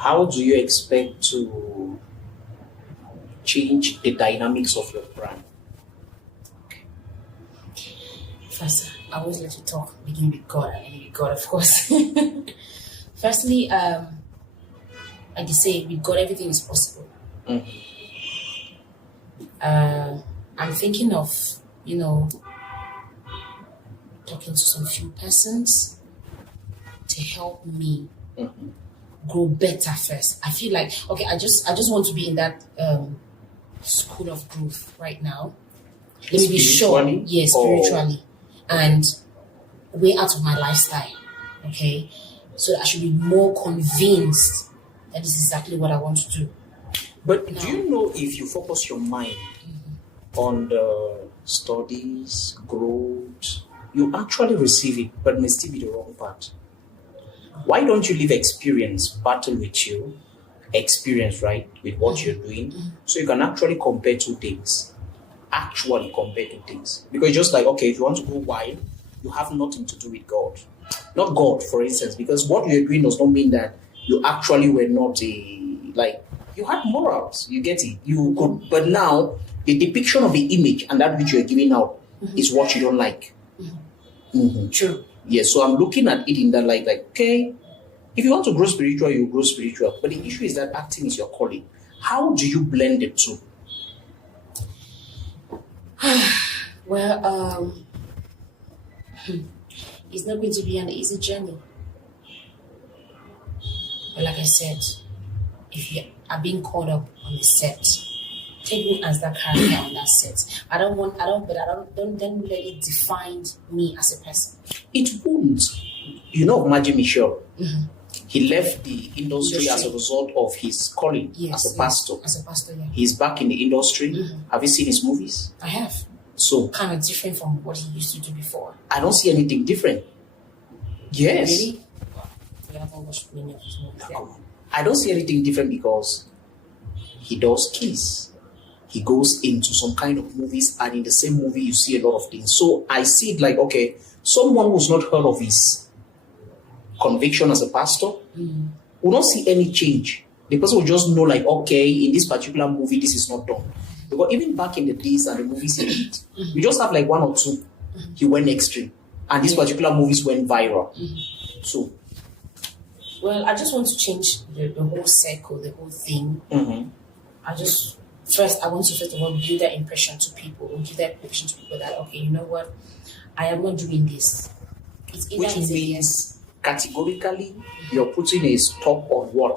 How do you expect to change the dynamics of your brand? First, I always let you talk, begin with God and end with God, of course. Firstly, like you say, with God, everything is possible. I'm thinking of, talking to some few persons to help me grow better first. I feel like, okay, I just want to be in that school of growth right now. Let me be sure. Yes, spiritually. And way out of my lifestyle. Okay. So I should be more convinced that this is exactly what I want to do. But do you know if you focus your mind on the studies, growth, you actually receive it, but may still be the wrong part? Why don't you leave experience battle with you, experience, right, with what you're doing, so you can actually compare two things? Because just like, okay, if you want to go wild, you have nothing to do with God. Not God, for instance, because what you're doing does not mean that you actually were not you had morals, you get it. You could, but now the depiction of the image and that which you're giving out is what you don't like. True. Yes, so I'm looking at it in that light, like, okay, if you want to grow spiritual, you grow spiritual. But the issue is that acting is your calling. How do you blend the two? Well, it's not going to be an easy journey. But like I said, if you are being caught up on the set, take me as that character on that set. Don't let it define me as a person. It won't. You know, Maji Michel, he left the industry as a result of his calling as a pastor. As a pastor, yeah. He's back in the industry. Have you seen his movies? I have. So kind of different from what he used to do before. I don't see anything different. Yes. Really? You haven't watched many of his movies. Come on. I don't see anything different because he does Kiss. He goes into some kind of movies, and in the same movie you see a lot of things. So I see it like, okay, someone who's not heard of his conviction as a pastor will not see any change. The person will just know, like, okay, in this particular movie, this is not done. Because even back in the days and the movies he did, you just have like one or two. He went extreme. And these particular movies went viral. So, well, I just want to change the whole circle, the whole thing. I want to first of all build that impression to people, or give that impression to people that, okay, you know what, I am not doing this. Which means categorically you're putting a stop on what?